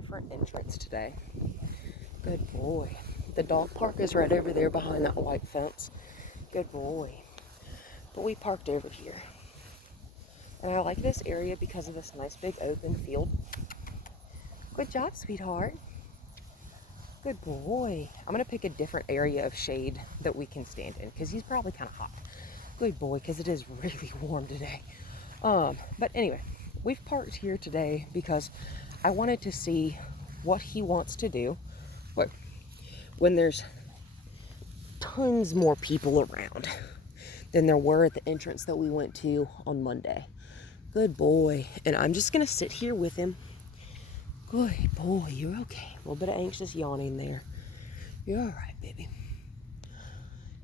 different entrance today. Good boy. The dog park is right over there behind that white fence. Good boy. But we parked over here. And I like this area because of this nice big open field. Good job, sweetheart. Good boy. I'm going to pick a different area of shade that we can stand in because he's probably kind of hot. Good boy, because it is really warm today. But anyway, we've parked here today because I wanted to see what he wants to do when there's tons more people around than there were at the entrance that we went to on Monday. Good boy. And I'm just going to sit here with him. Good boy, you're okay. A little bit of anxious yawning there. You're all right, baby.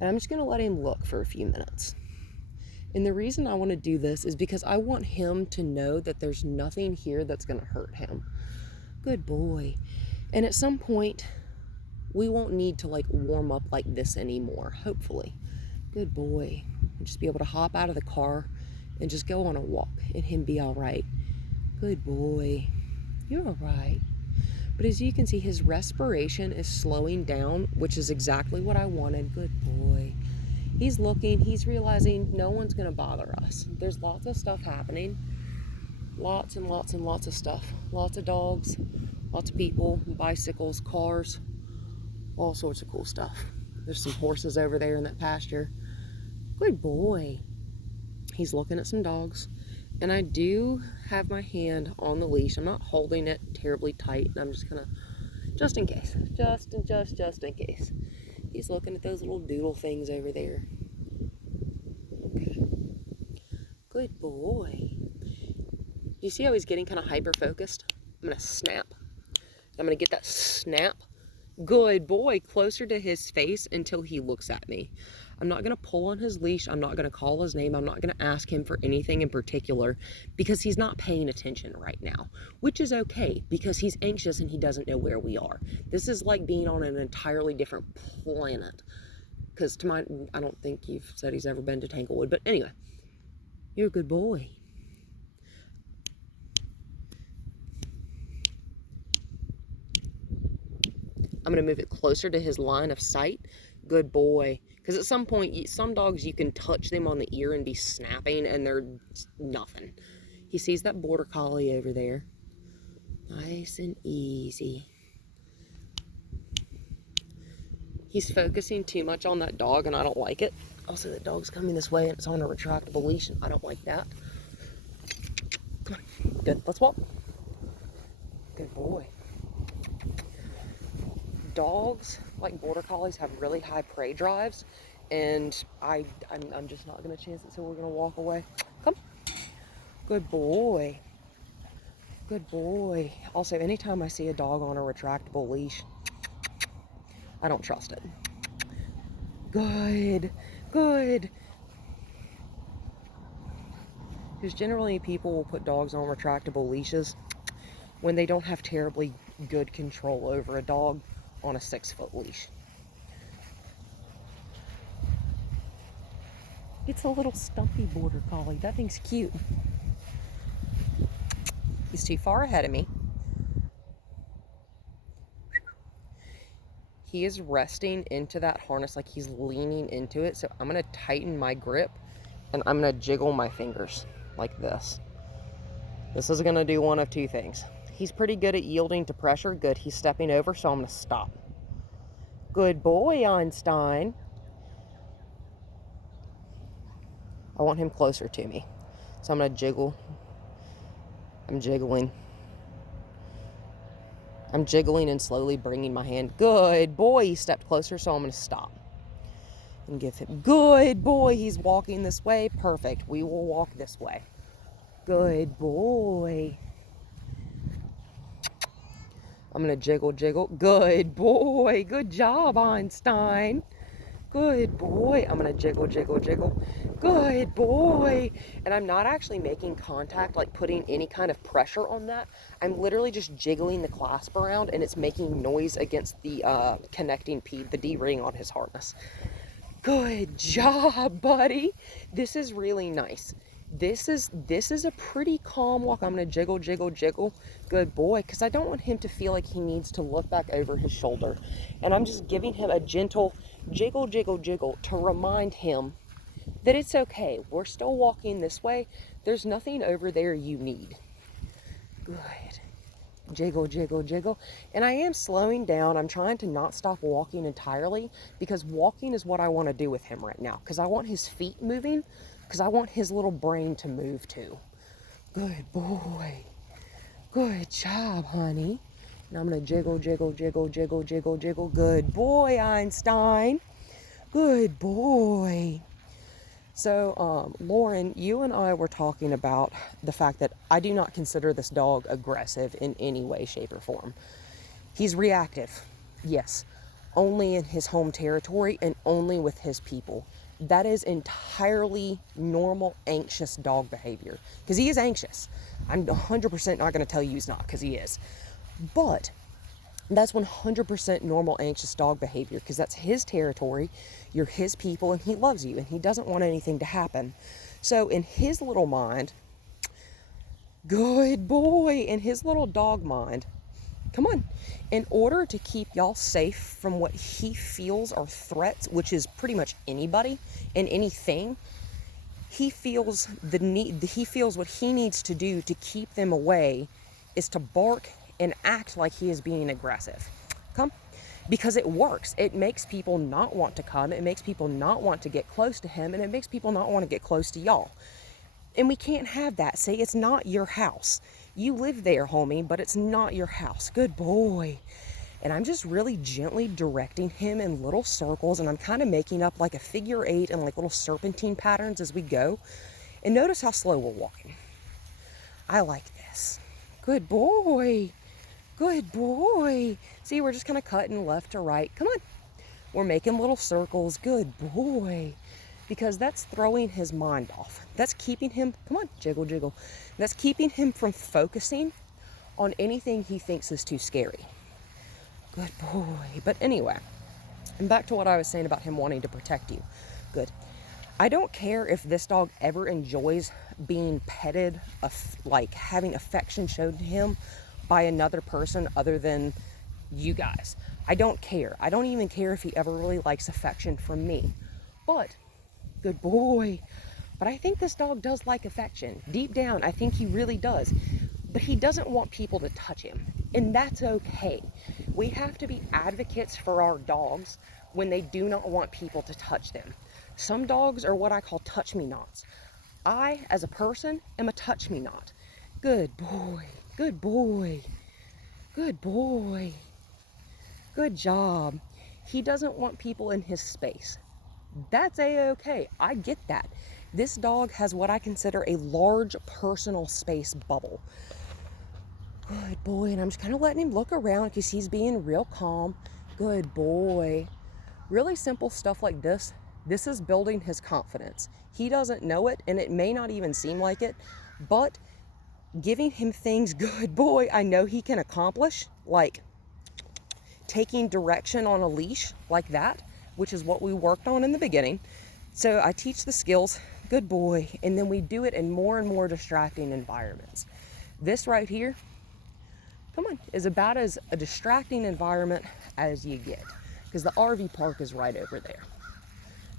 And I'm just going to let him look for a few minutes. And the reason I want to do this is because I want him to know that there's nothing here that's going to hurt him. Good boy. And at some point, we won't need to warm up like this anymore, hopefully. Good boy. We'll just be able to hop out of the car and just go on a walk and him be all right. Good boy. You're all right. But as you can see, his respiration is slowing down, which is exactly what I wanted. Good boy. He's looking, he's realizing no one's going to bother us. There's lots of stuff happening. Lots and lots and lots of stuff. Lots of dogs, lots of people, bicycles, cars, all sorts of cool stuff. There's some horses over there in that pasture. Good boy. He's looking at some dogs. And I do have my hand on the leash. I'm not holding it terribly tight. And I'm just going to, just in case. Just in case. He's looking at those little doodle things over there. Okay. Good boy. You see how he's getting kind of hyper-focused? I'm going to snap. I'm going to get that snap. Good boy. Closer to his face until he looks at me. I'm not going to pull on his leash. I'm not going to call his name. I'm not going to ask him for anything in particular because he's not paying attention right now, which is okay because he's anxious and he doesn't know where we are. This is like being on an entirely different planet because I don't think you've said he's ever been to Tanglewood, but anyway, you're a good boy. I'm going to move it closer to his line of sight. Good boy. Because at some point, some dogs, you can touch them on the ear and be snapping, and they're nothing. He sees that border collie over there. Nice and easy. He's focusing too much on that dog, and I don't like it. Also, the dog's coming this way, and it's on a retractable leash, and I don't like that. Come on. Good. Let's walk. Good boy. Dogs, like border collies, have really high prey drives, and I'm just not going to chance it, so we're going to walk away. Come. Good boy. Good boy. Also, anytime I see a dog on a retractable leash, I don't trust it. Good. Good. Because generally people will put dogs on retractable leashes when they don't have terribly good control over a dog on a 6-foot leash. It's a little stumpy border collie. That thing's cute. He's too far ahead of me. He is resting into that harness like he's leaning into it. So I'm going to tighten my grip and I'm going to jiggle my fingers like this. This is going to do one of two things. He's pretty good at yielding to pressure. Good. He's stepping over, so I'm going to stop. Good boy, Einstein. I want him closer to me. So I'm going to jiggle. I'm jiggling. I'm jiggling and slowly bringing my hand. Good boy. He stepped closer, so I'm going to stop. And give him. Good boy. He's walking this way. Perfect. We will walk this way. Good boy. I'm going to jiggle, jiggle. Good boy. Good job, Einstein. Good boy. I'm going to jiggle, jiggle, jiggle. Good boy. And I'm not actually making contact, like putting any kind of pressure on that. I'm literally just jiggling the clasp around, and it's making noise against the connecting the D-ring on his harness. Good job, buddy. This is really nice. This is a pretty calm walk. I'm going to jiggle, jiggle, jiggle. Good boy, because I don't want him to feel like he needs to look back over his shoulder. And I'm just giving him a gentle jiggle, jiggle, jiggle to remind him that it's okay. We're still walking this way. There's nothing over there you need. Good. Jiggle, jiggle, jiggle. And I am slowing down. I'm trying to not stop walking entirely, because walking is what I want to do with him right now, because I want his feet moving, because I want his little brain to move too. Good boy. Good job, honey. And I'm going to jiggle, jiggle, jiggle, jiggle, jiggle, jiggle. Good boy, Einstein. Good boy. So, Lauren, you and I were talking about the fact that I do not consider this dog aggressive in any way, shape, or form. He's reactive, yes, only in his home territory and only with his people. That is entirely normal, anxious dog behavior, because he is anxious. I'm 100% not going to tell you he's not, because he is. But that's 100% normal anxious dog behavior, because that's his territory, you're his people, and he loves you, and he doesn't want anything to happen. So in his little mind, good boy, in his little dog mind, come on, in order to keep y'all safe from what he feels are threats, which is pretty much anybody and anything, he feels what he needs to do to keep them away is to bark and act like he is being aggressive. Come. Because it works. It makes people not want to come. It makes people not want to get close to him. And it makes people not want to get close to y'all. And we can't have that. Say, it's not your house. You live there, homie, but it's not your house. Good boy. And I'm just really gently directing him in little circles. And I'm kind of making up like a figure 8 and like little serpentine patterns as we go. And notice how slow we're walking. I like this. Good boy. Good boy. See, we're just kind of cutting left to right. Come on. We're making little circles. Good boy. Because that's throwing his mind off. That's keeping him, come on, jiggle, jiggle. That's keeping him from focusing on anything he thinks is too scary. Good boy. But anyway, and back to what I was saying about him wanting to protect you. Good. I don't care if this dog ever enjoys being petted, like having affection shown to him by another person other than you guys. I don't care. I don't even care if he ever really likes affection from me. But, good boy. But I think this dog does like affection. Deep down, I think he really does. But he doesn't want people to touch him. And that's okay. We have to be advocates for our dogs when they do not want people to touch them. Some dogs are what I call touch-me-nots. I, as a person, am a touch-me-not. Good boy. Good boy. Good boy. Good job. He doesn't want people in his space. That's a-okay. I get that. This dog has what I consider a large personal space bubble. Good boy. And I'm just kind of letting him look around because he's being real calm. Good boy. Really simple stuff like this. This is building his confidence. He doesn't know it, and it may not even seem like it, but giving him things, good boy, I know he can accomplish, like taking direction on a leash like that, which is what we worked on in the beginning. So I teach the skills, good boy, and then we do it in more and more distracting environments. This right here, come on, is about as a distracting environment as you get, because the RV park is right over there.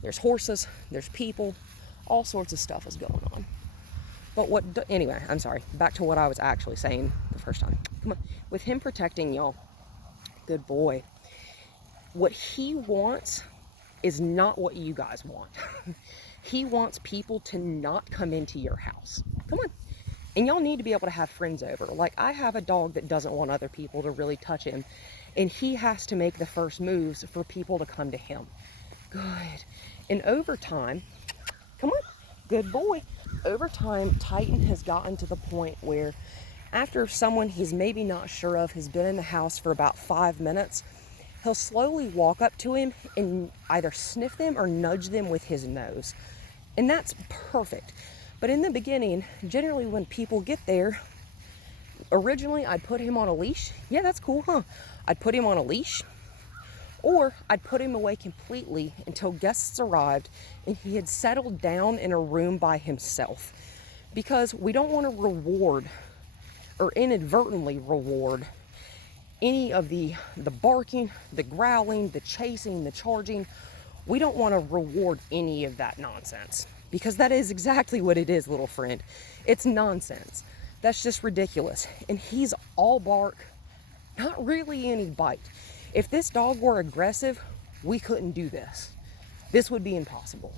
There's horses, there's people, all sorts of stuff is going on. But anyway, I'm sorry, back to what I was actually saying the first time. Come on, with him protecting y'all, good boy. What he wants is not what you guys want. He wants people to not come into your house. Come on. And y'all need to be able to have friends over. Like, I have a dog that doesn't want other people to really touch him, and he has to make the first moves for people to come to him. Good. And over time, come on, good boy. Over time, Titan has gotten to the point where after someone he's maybe not sure of has been in the house for about 5 minutes, he'll slowly walk up to him and either sniff them or nudge them with his nose. And that's perfect. But in the beginning, generally when people get there, originally I'd put him on a leash. Yeah, that's cool, huh? I'd put him on a leash, or I'd put him away completely until guests arrived and he had settled down in a room by himself. because we don't want to reward or inadvertently reward any of the barking, the growling, the chasing, the charging. We don't want to reward any of that nonsense, because that is exactly what it is, little friend. It's nonsense. That's just ridiculous. And he's all bark, not really any bite. If this dog were aggressive, we couldn't do this. This would be impossible.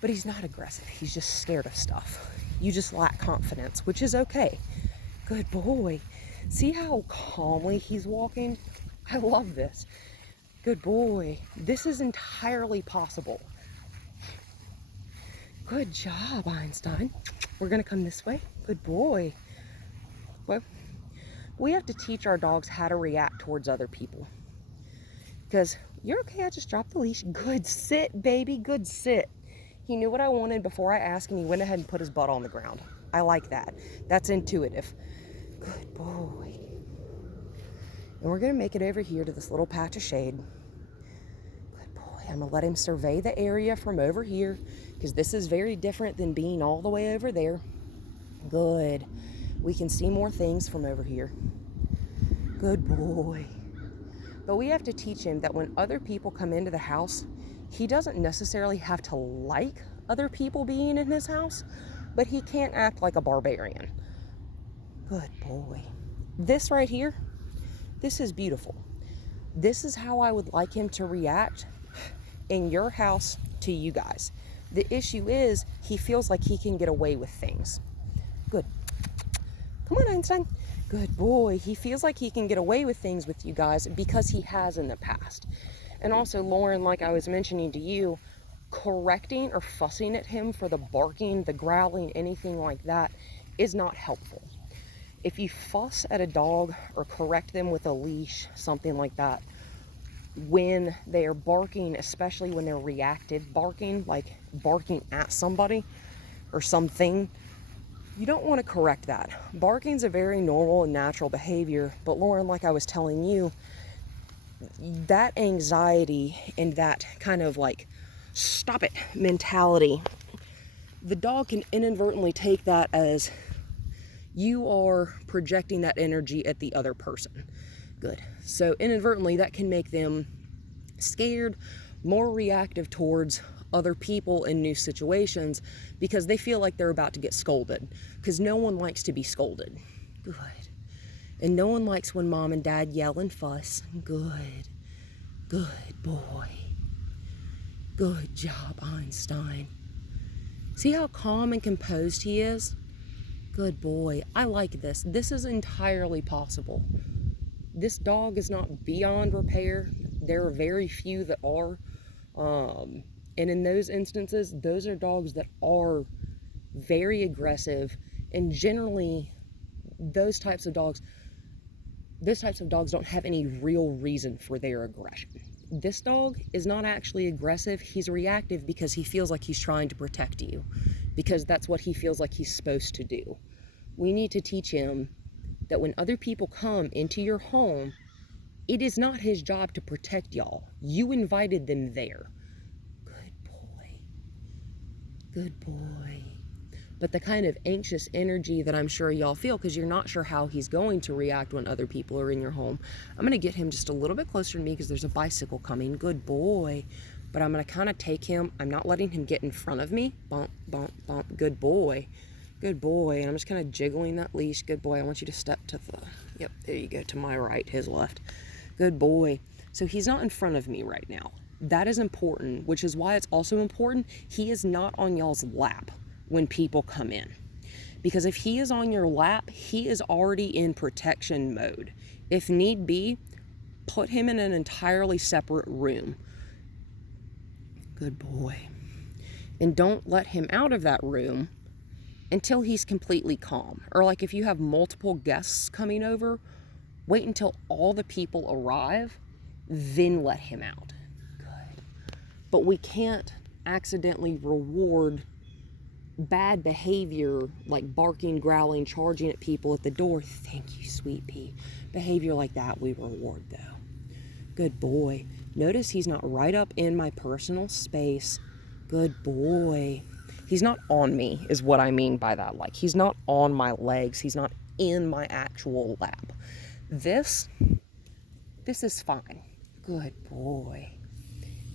But he's not aggressive. He's just scared of stuff. You just lack confidence, which is okay. Good boy. See how calmly he's walking? I love this. Good boy. This is entirely possible. Good job, Einstein. We're going to come this way. Good boy. Well, we have to teach our dogs how to react towards other people. Because, you're okay, I just dropped the leash. Good sit, baby. Good sit. He knew what I wanted before I asked him. He went ahead and put his butt on the ground. I like that. That's intuitive. Good boy. And we're going to make it over here to this little patch of shade. Good boy. I'm going to let him survey the area from over here, because this is very different than being all the way over there. Good. We can see more things from over here. Good boy. But we have to teach him that when other people come into the house, he doesn't necessarily have to like other people being in his house, but he can't act like a barbarian. Good boy. This right here, this is beautiful. This is how I would like him to react in your house to you guys. The issue is he feels like he can get away with things. Good. Come on, Einstein. Good boy. He feels like he can get away with things with you guys because he has in the past. And also, Lauren, like I was mentioning to you, correcting or fussing at him for the barking, the growling, anything like that is not helpful. If you fuss at a dog or correct them with a leash, something like that, when they are barking, especially when they're reactive barking, like barking at somebody or something, you don't want to correct that. Barking's a very normal and natural behavior, but Lauren, like I was telling you, that anxiety and that kind of like stop it mentality, the dog can inadvertently take that as you are projecting that energy at the other person. Good. So inadvertently that can make them scared, more reactive towards other people in new situations, because they feel like they're about to get scolded, because no one likes to be scolded. Good. And no one likes when mom and dad yell and fuss. Good. Good boy. Good job, Einstein. See how calm and composed he is? Good boy. I like this. This is entirely possible. This dog is not beyond repair. There are very few that are. And in those instances, those are dogs that are very aggressive. And generally, those types of dogs don't have any real reason for their aggression. This dog is not actually aggressive. He's reactive because he feels like he's trying to protect you, because that's what he feels like he's supposed to do. We need to teach him that when other people come into your home, it is not his job to protect y'all. You invited them there. Good boy. Good boy. But the kind of anxious energy that I'm sure y'all feel because you're not sure how he's going to react when other people are in your home. I'm going to get him just a little bit closer to me because there's a bicycle coming. Good boy. But I'm going to kind of take him. I'm not letting him get in front of me. Bump, bump, bump. Good boy. Good boy. And I'm just kind of jiggling that leash. Good boy. I want you to step to the, yep, there you go, to my right, his left. Good boy. So he's not in front of me right now. That is important, which is why it's also important he is not on y'all's lap when people come in. Because if he is on your lap, he is already in protection mode. If need be, put him in an entirely separate room. Good boy. And don't let him out of that room until he's completely calm. Or like if you have multiple guests coming over, wait until all the people arrive, then let him out. Good. But we can't accidentally reward bad behavior like barking, growling, charging at people at the door. Thank you, sweet pea. Behavior like that we reward though. Good boy. Notice he's not right up in my personal space. Good boy. He's not on me, is what I mean by that. Like, he's not on my legs. He's not in my actual lap. This is fine. Good boy.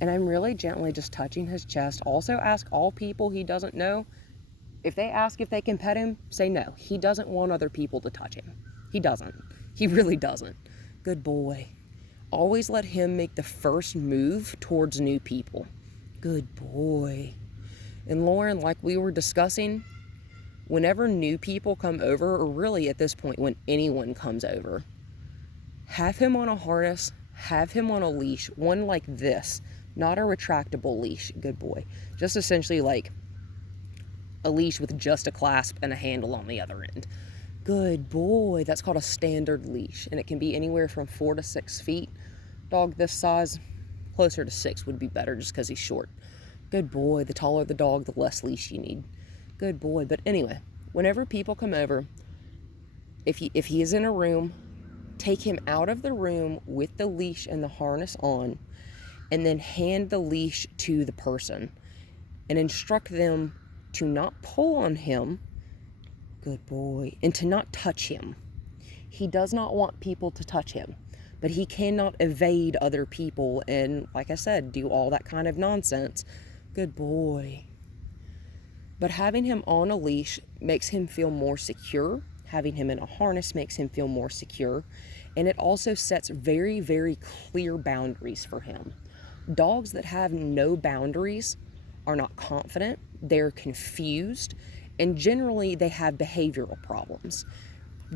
And I'm really gently just touching his chest. Also ask all people he doesn't know. If they ask if they can pet him, say no. He doesn't want other people to touch him. He doesn't. He really doesn't. Good boy. Always let him make the first move towards new people. Good boy. And Lauren, like we were discussing, whenever new people come over, or really at this point when anyone comes over, have him on a harness, have him on a leash, one like this, not a retractable leash. Good boy. Just essentially like a leash with just a clasp and a handle on the other end. Good boy. That's called a standard leash, and it can be anywhere from 4 to 6 feet. Dog this size, closer to 6 would be better just because he's short. Good boy. The taller the dog, the less leash you need. Good boy. But anyway, whenever people come over, if he is in a room, take him out of the room with the leash and the harness on, and then hand the leash to the person and instruct them to not pull on him. Good boy. And to not touch him. He does not want people to touch him, but he cannot evade other people and, like I said, do all that kind of nonsense. Good boy. But having him on a leash makes him feel more secure. Having him in a harness makes him feel more secure. And it also sets very, very clear boundaries for him. Dogs that have no boundaries are not confident, they're confused, and generally they have behavioral problems.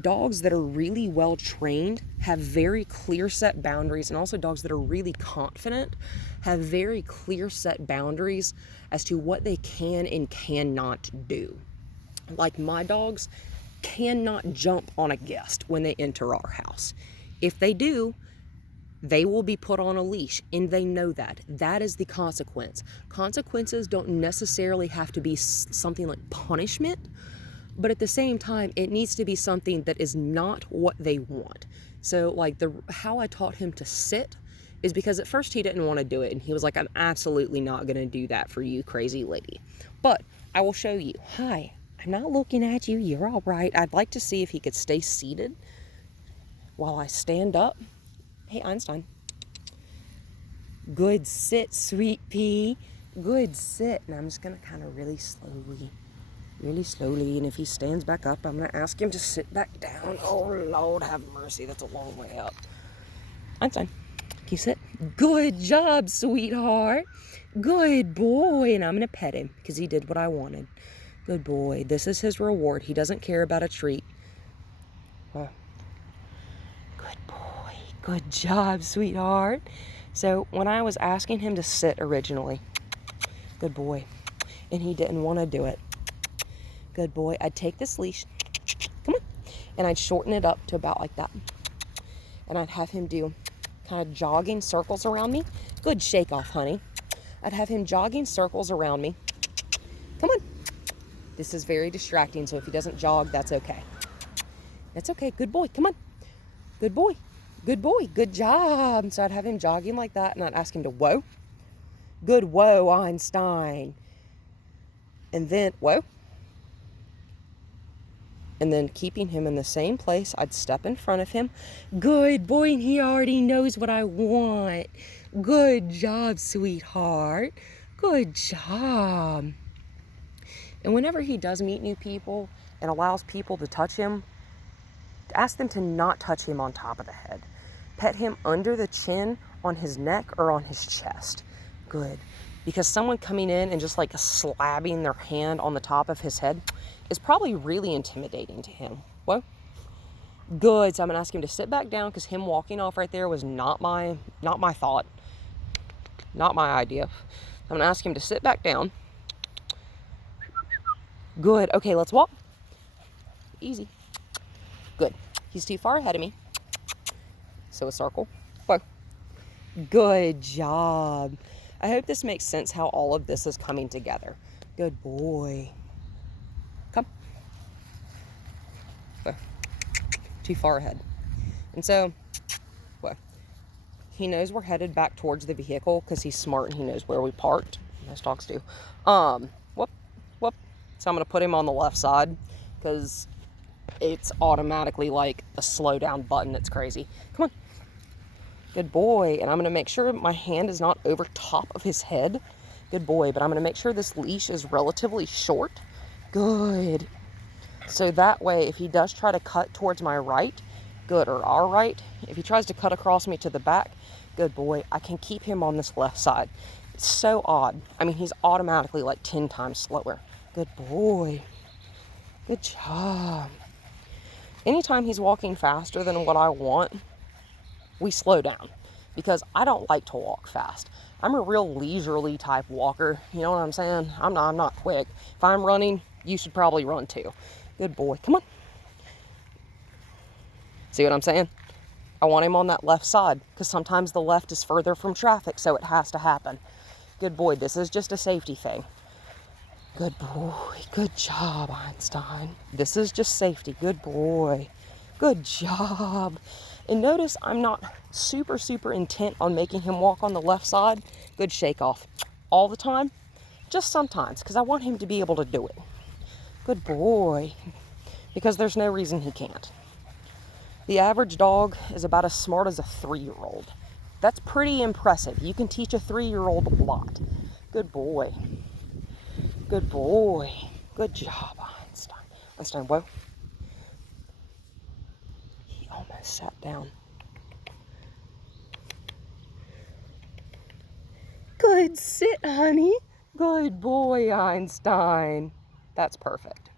Dogs that are really well trained have very clear set boundaries, and also dogs that are really confident have very clear set boundaries as to what they can and cannot do. Like, my dogs cannot jump on a guest when they enter our house. If they do, they will be put on a leash, and they know that. That is the consequence. Consequences don't necessarily have to be something like punishment, but at the same time, it needs to be something that is not what they want. So, like, how I taught him to sit is because at first he didn't want to do it, and he was like, I'm absolutely not going to do that for you, crazy lady. But I will show you. Hi, I'm not looking at you. You're all right. I'd like to see if he could stay seated while I stand up. Hey, Einstein. Good sit, sweet pea. Good sit. And I'm just going to kind of really slowly. And if he stands back up, I'm going to ask him to sit back down. Oh, Lord, have mercy. That's a long way up. Einstein, can you sit? Good job, sweetheart. Good boy. And I'm going to pet him because he did what I wanted. Good boy. This is his reward. He doesn't care about a treat. Good boy. Good job, sweetheart. So when I was asking him to sit originally, good boy, and he didn't want to do it, good boy, I'd take this leash, come on, and I'd shorten it up to about like that. And I'd have him do kind of jogging circles around me. Good shake off, honey. I'd have him jogging circles around me. Come on. This is very distracting, so if he doesn't jog, that's okay. That's okay. Good boy. Come on. Good boy. Good boy. Good job. So I'd have him jogging like that, and I'd ask him to whoa. Good whoa, Einstein. And then whoa. And then keeping him in the same place, I'd step in front of him. Good boy, and he already knows what I want. Good job, sweetheart. Good job. And whenever he does meet new people and allows people to touch him, ask them to not touch him on top of the head. Pet him under the chin, on his neck, or on his chest. Good. Because someone coming in and just like slapping their hand on the top of his head is probably really intimidating to him. Whoa. Good. So I'm gonna ask him to sit back down because him walking off right there was not my thought. Not my idea. I'm gonna ask him to sit back down. Good. Okay, let's walk. Easy. Good. He's too far ahead of me. So a circle. Whoa. Good job. I hope this makes sense how all of this is coming together. Good boy. Come. Whoa. Too far ahead. And so, whoa. He knows we're headed back towards the vehicle because he's smart and he knows where we parked. Most dogs do. Whoop. Whoop. So I'm going to put him on the left side because it's automatically like a slow down button. It's crazy. Come on. Good boy. And I'm going to make sure my hand is not over top of his head. Good boy. But I'm going to make sure this leash is relatively short. Good. So that way, if he does try to cut towards my right, good, or our right, if he tries to cut across me to the back, good boy, I can keep him on this left side. It's so odd. I mean, he's automatically like 10 times slower. Good boy. Good job. Anytime he's walking faster than what I want, we slow down because I don't like to walk fast. I'm a real leisurely type walker. You know what I'm saying? I'm not quick. If I'm running, you should probably run too. Good boy. Come on. See what I'm saying? I want him on that left side because sometimes the left is further from traffic, so it has to happen. Good boy. This is just a safety thing. Good boy. Good job, Einstein. This is just safety. Good boy. Good job. And notice I'm not super intent on making him walk on the left side. Good shake off. All the time? Just sometimes, because I want him to be able to do it. Good boy. Because there's no reason he can't. The average dog is about as smart as a 3-year-old. That's pretty impressive. You can teach a 3-year-old a lot. Good boy. Good boy. Good job, Einstein. Einstein, whoa. He almost sat down. Good sit, honey. Good boy, Einstein. That's perfect.